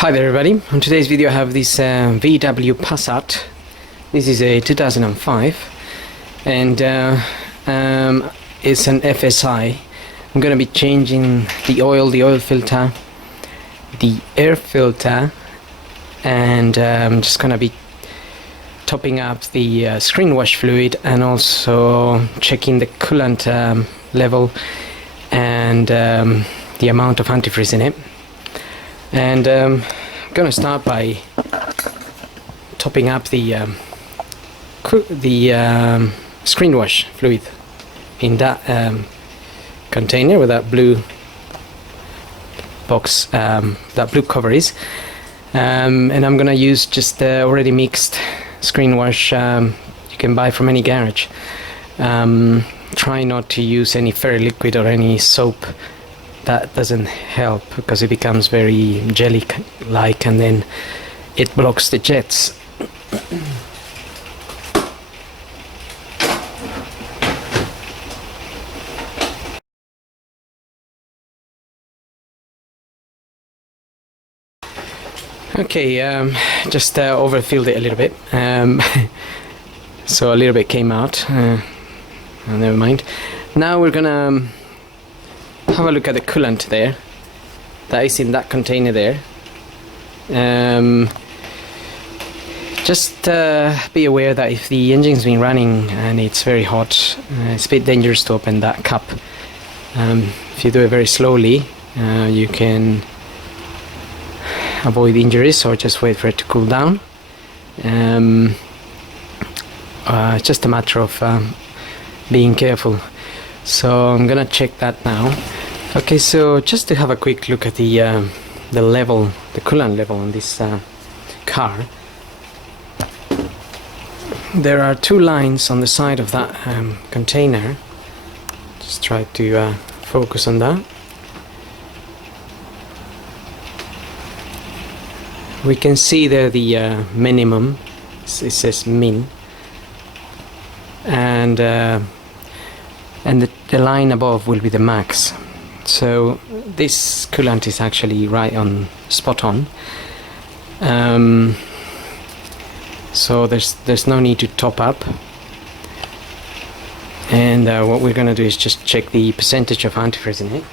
Hi there everybody, on today's video I have this VW Passat. This is a 2005 and it's an FSI. I'm gonna be changing the oil filter, the air filter, and I'm just gonna be topping up the screen wash fluid and also checking the coolant level and the amount of antifreeze in it. And I'm gonna start by topping up the screen wash fluid in that container with that blue box, that blue cover is, and I'm gonna use just already mixed screen wash you can buy from any garage. Try not to use any fairy liquid or any soap. That doesn't help because it becomes very jelly like and then it blocks the jets. Okay, just overfilled it a little bit, so a little bit came out. Never mind. Now we're gonna have a look at the coolant there. That is in that container there. Just be aware that if the engine's been running and it's very hot, it's a bit dangerous to open that cap. If you do it very slowly, you can avoid injuries or just wait for it to cool down. It's just a matter of being careful. So I'm gonna check that now. Okay, so just to have a quick look at the level, the coolant level on this car. There are two lines on the side of that container. Just try to focus on that. We can see there the minimum. It says min, and the line above will be the max. So this coolant is actually right on, spot on. So there's no need to top up. And what we're gonna do is just check the percentage of antifreeze in it.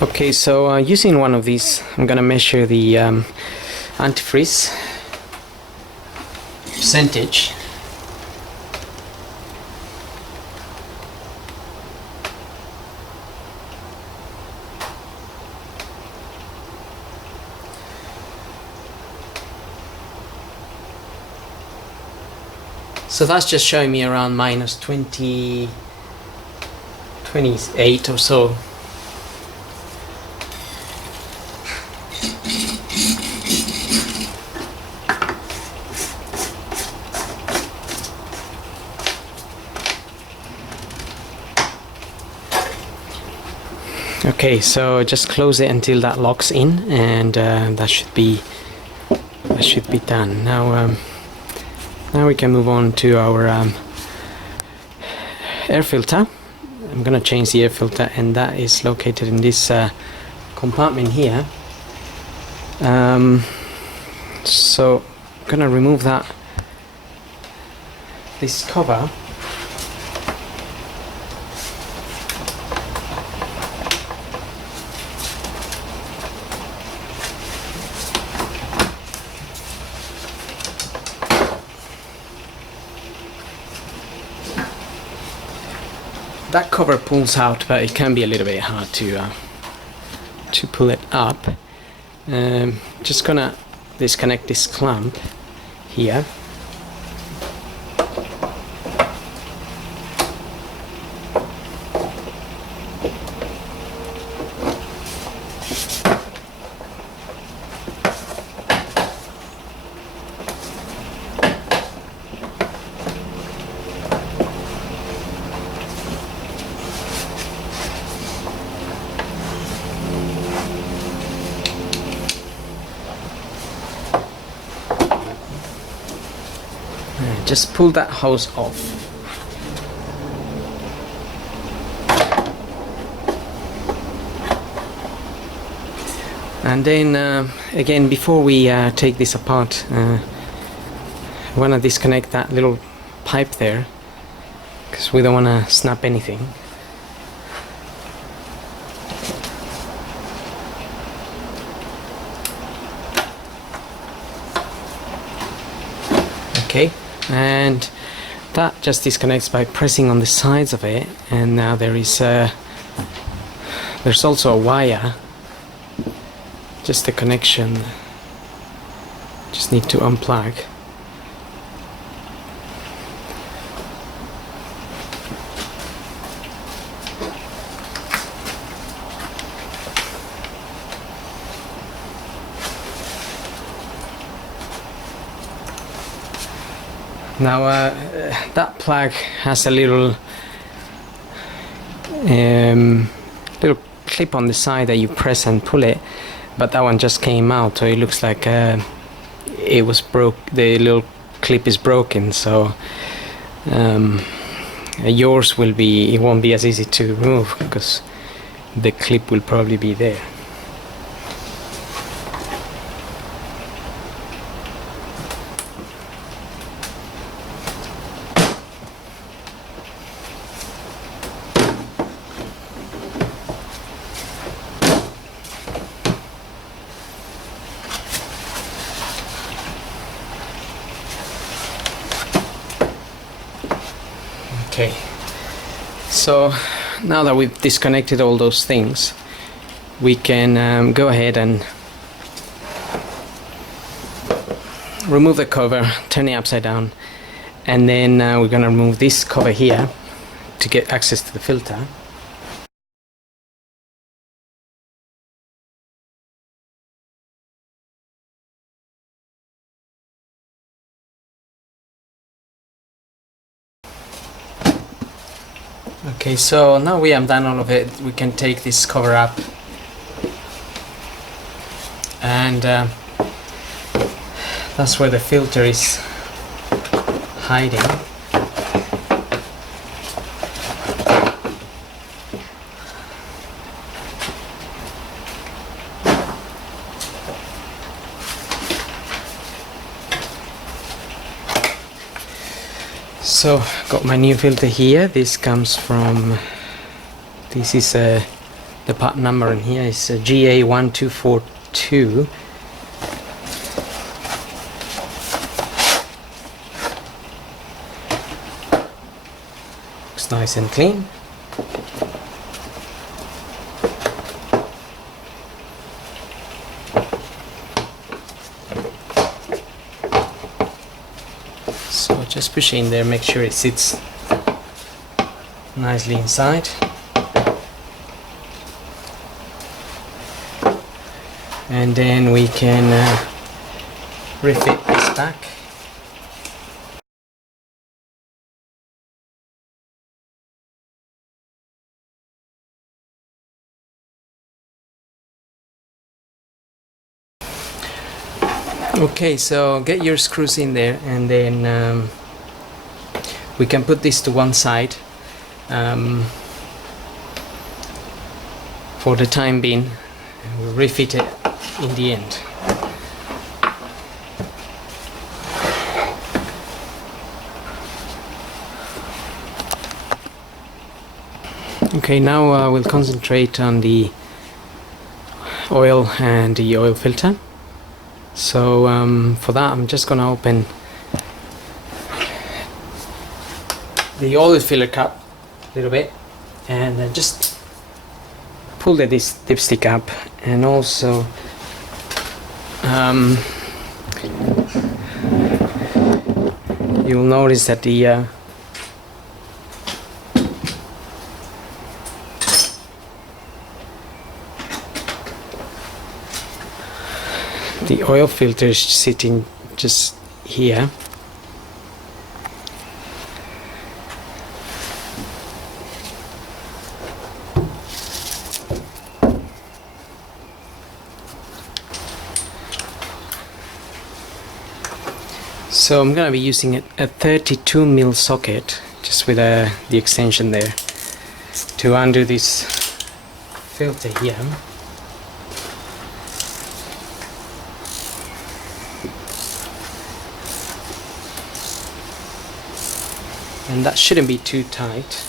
Okay, so using one of these, I'm gonna measure the antifreeze percentage. So that's just showing me around minus 28 or so. Okay, so just close it until that locks in, and that should be done. Now we can move on to our air filter. I'm gonna change the air filter, and that is located in this compartment here. So I'm gonna remove this cover. That cover pulls out, but it can be a little bit hard to pull it up. Just gonna disconnect this clamp here. just pull that hose off. And then again, before we take this apart, I want to disconnect that little pipe there, because we don't want to snap anything. Okay, and that just disconnects by pressing on the sides of it. And now there's also a wire, just the connection, just need to unplug. Now that plug has a little clip on the side that you press and pull it, but that one just came out, so it looks like it was broke. The little clip is broken, so yours will be, it won't be as easy to remove because the clip will probably be there. Okay, so now that we've disconnected all those things, we can go ahead and remove the cover, turn it upside down, and then we're going to remove this cover here to get access to the filter. Okay, so now we have done all of it, we can take this cover up, and that's where the filter is hiding. So got my new filter here. This comes from, this is the part number in here is GA1242. Looks nice and clean. So just push in there, make sure it sits nicely inside. And then we can refit this back. Okay, so get your screws in there, and then we can put this to one side for the time being. We'll refit it in the end. Okay, now we'll concentrate on the oil and the oil filter. So for that, I'm just going to open the oil filler cap a little bit, and just pull the dipstick up, and also you'll notice that the oil filter is sitting just here. So I'm gonna be using a 32mm socket, just with the extension there, to undo this filter here. And that shouldn't be too tight.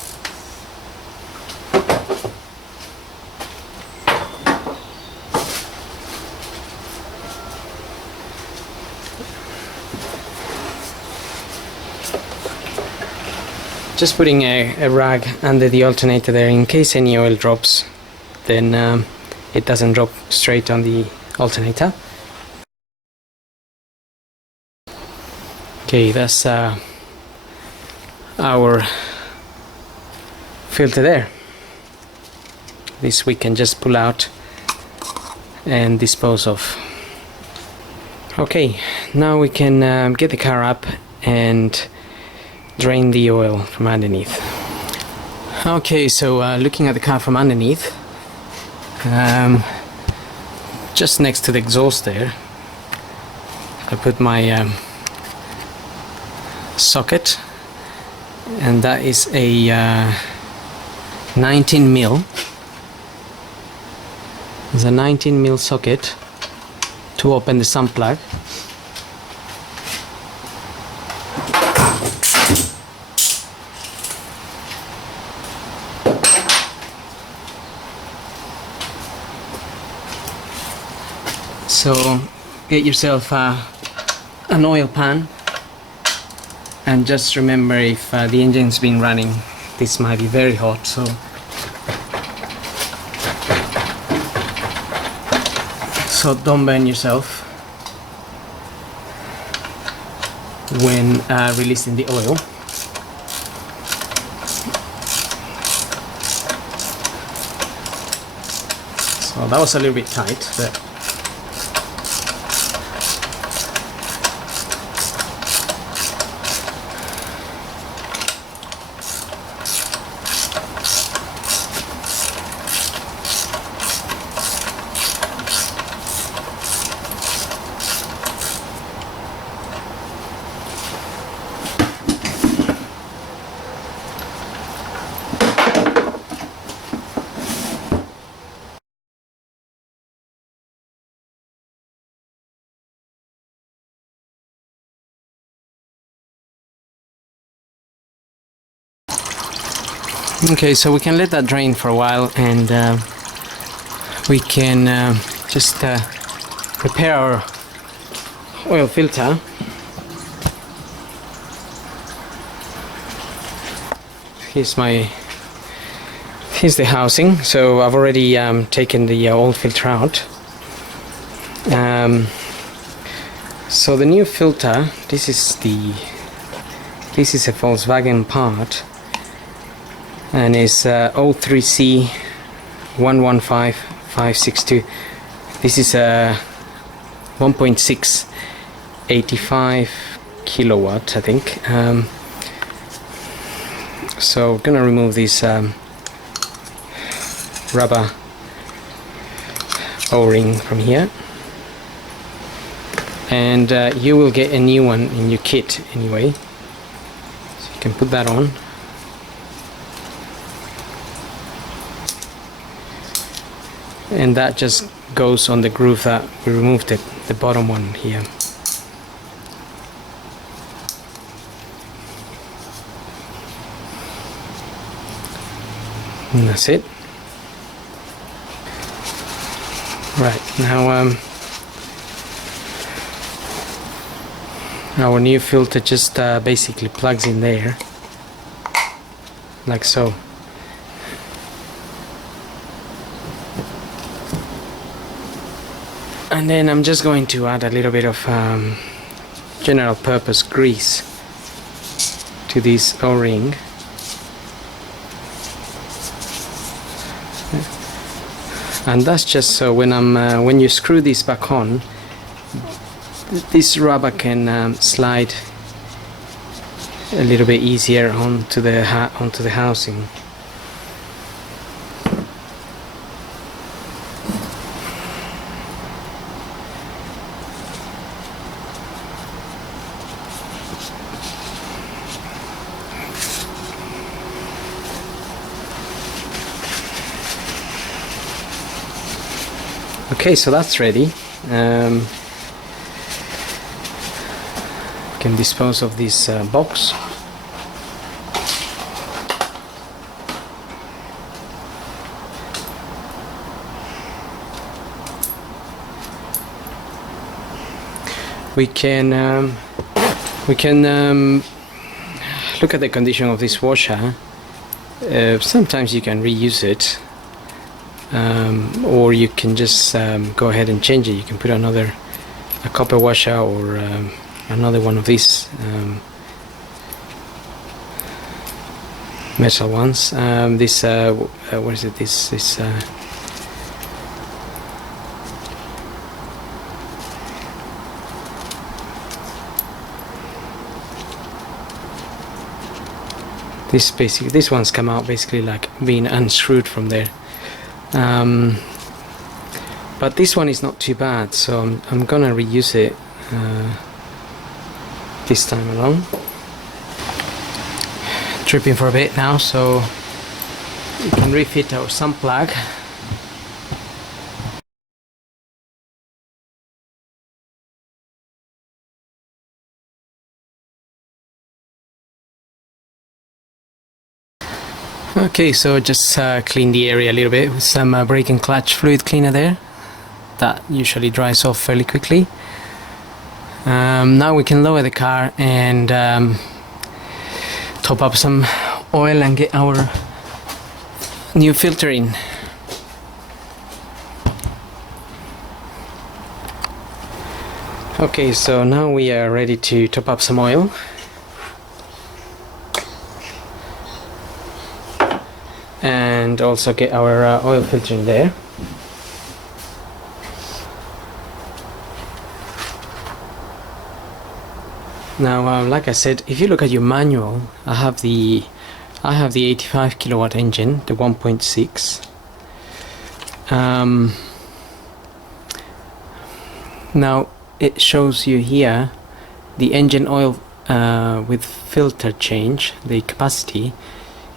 Just putting a rag under the alternator there in case any oil drops, then it doesn't drop straight on the alternator. Okay, that's our filter there. This we can just pull out and dispose of. Okay, now we can get the car up and drain the oil from underneath. Okay, so looking at the car from underneath, just next to the exhaust there, I put my socket, and that is a 19mm. It's a 19mm socket to open the sump plug. So get yourself an oil pan, and just remember, if the engine's been running, this might be very hot, so don't burn yourself when releasing the oil. So that was a little bit tight, but okay, so we can let that drain for a while, and we can just prepare our oil filter. Here's the housing. So I've already taken the old filter out. So the new filter, this is a Volkswagen part, and it's 03C 115562. This is a 1.6 85 kilowatt, I think. So I'm gonna remove this rubber O-ring from here, and you will get a new one in your kit anyway, so you can put that on. And that just goes on the groove that we removed it, the bottom one here. And that's it. Right, now our new filter just basically plugs in there, like so. And then I'm just going to add a little bit of general purpose grease to this O-ring. And that's just so when you screw this back on, this rubber can slide a little bit easier onto the housing. Okay, so that's ready. Can dispose of this box. We can look at the condition of this washer. Sometimes you can reuse it, or you can just go ahead and change it. You can put a copper washer or another one of these metal ones. This what is it? These ones come out basically like being unscrewed from there, but this one is not too bad, so I'm gonna reuse it this time along. Tripping for a bit now, so we can refit our sump plug. Okay, so just clean the area a little bit with some brake and clutch fluid cleaner there. That usually dries off fairly quickly. Now we can lower the car and top up some oil and get our new filter in. Okay, so now we are ready to top up some oil. And also get our oil filter in there. Now, like I said, if you look at your manual, I have the 85 kilowatt engine, the 1.6. Now it shows you here the engine oil with filter change. The capacity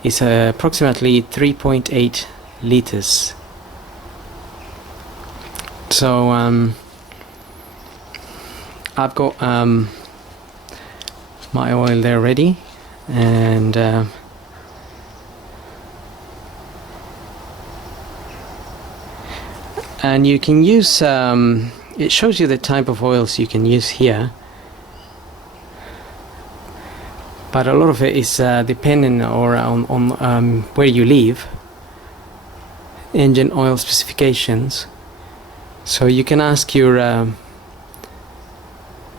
is approximately 3.8 liters. So I've got my oil there ready, and you can use it shows you the type of oils you can use here, but a lot of it is dependent or on where you live, engine oil specifications. So you can ask your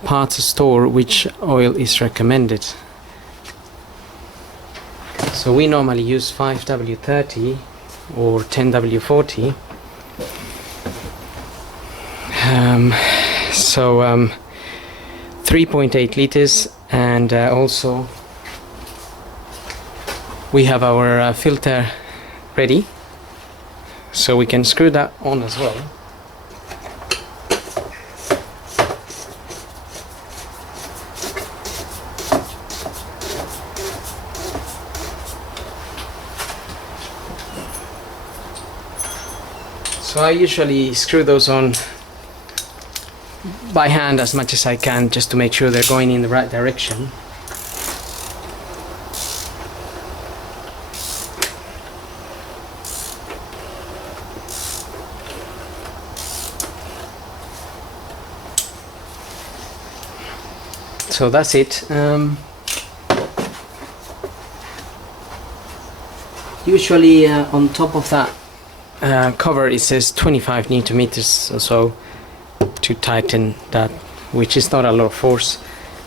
parts store which oil is recommended. So we normally use 5W30 or 10W40. So 3.8 liters, and also we have our filter ready, so we can screw that on as well. So I usually screw those on by hand as much as I can, just to make sure they're going in the right direction. So that's it. Usually on top of that cover it says 25 Newton meters or so to tighten that, which is not a lot of force,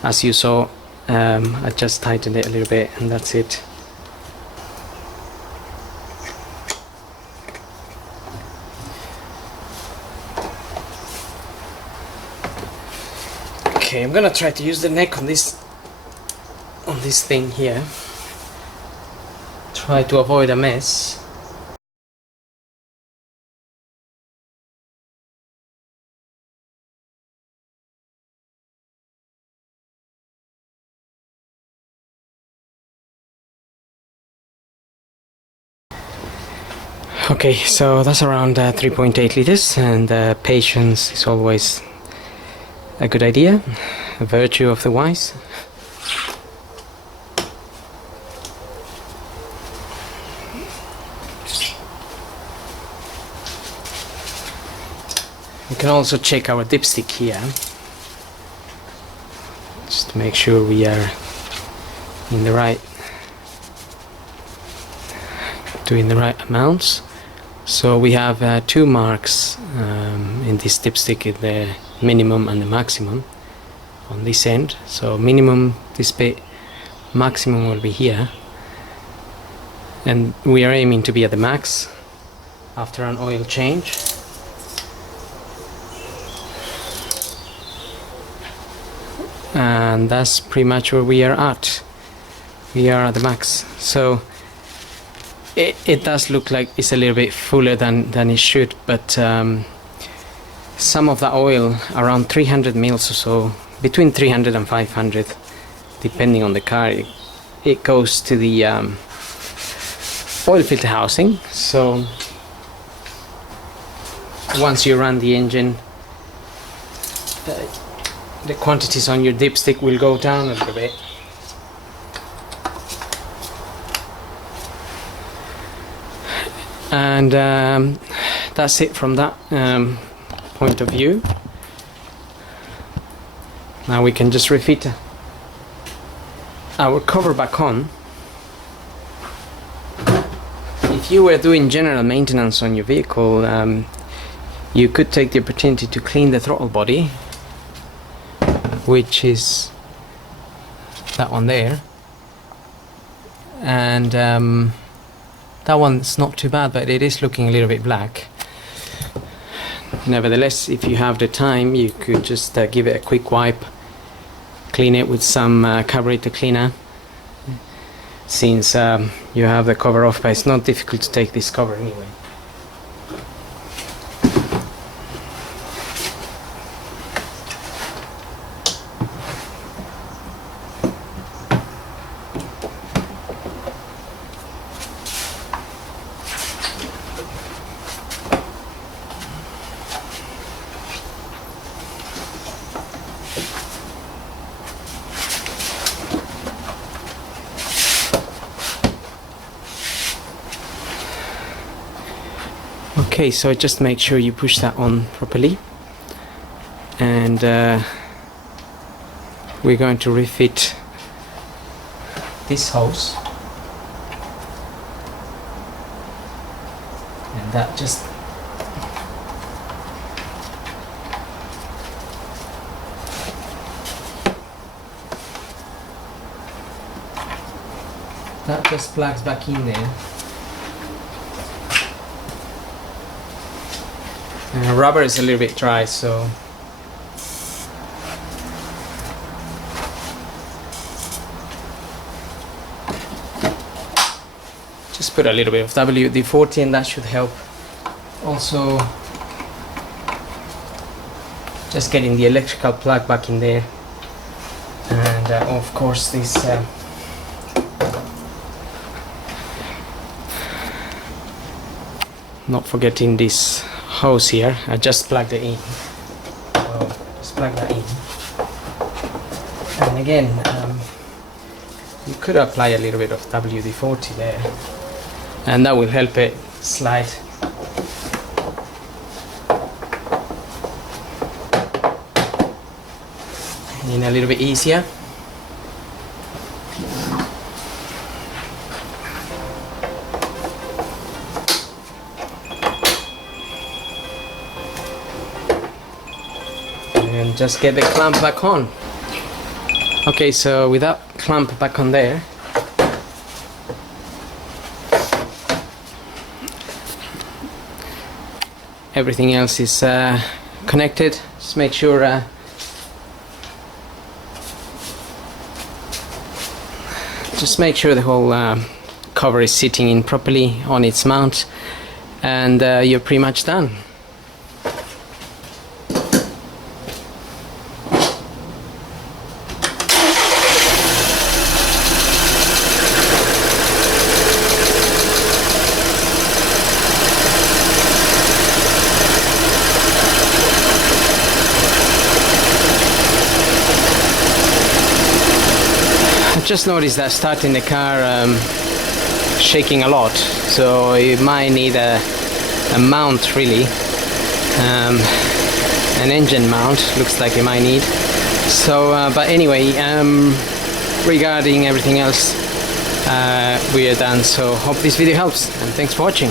as you saw. I just tightened it a little bit and that's it. Okay, I'm gonna try to use the neck on this thing here. Try to avoid a mess. Okay, so that's around 3.8 liters, and patience is always a good idea, a virtue of the wise. We can also check our dipstick here, just to make sure we are in the right, doing the right amounts. So we have two marks in this dipstick, the minimum and the maximum on this end. So minimum this bit, maximum will be here, and we are aiming to be at the max after an oil change. And that's pretty much where we are at. We are at the max. So it does look like it's a little bit fuller than it should, but some of the oil, around 300 mils or so, between 300 and 500 depending on the car, it goes to the oil filter housing. So once you run the engine, the quantities on your dipstick will go down a little bit. And that's it from that point of view. Now we can just refit our cover back on. If you were doing general maintenance on your vehicle, you could take the opportunity to clean the throttle body, which is that one there, and that one's not too bad, but it is looking a little bit black. Nevertheless, if you have the time, you could just give it a quick wipe, clean it with some carburetor cleaner, since you have the cover off, but it's not difficult to take this cover anyway. Okay, so just make sure you push that on properly, and we're going to refit this hose, and that just plugs back in there. Rubber is a little bit dry, so just put a little bit of WD-40 and that should help. Also, just getting the electrical plug back in there, and of course this not forgetting this hose here. I just plugged it in, so just plug that in. And again, you could apply a little bit of WD-40 there, and that will help it slide. In a little bit easier. And just get the clamp back on. Okay, so with that clamp back on there, everything else is connected. Just make sure the whole cover is sitting in properly on its mount, and you're pretty much done. just noticed that starting the car shaking a lot, so you might need a mount, really, an engine mount. Looks like you might need. So but anyway, regarding everything else, we are done. So hope this video helps, and thanks for watching.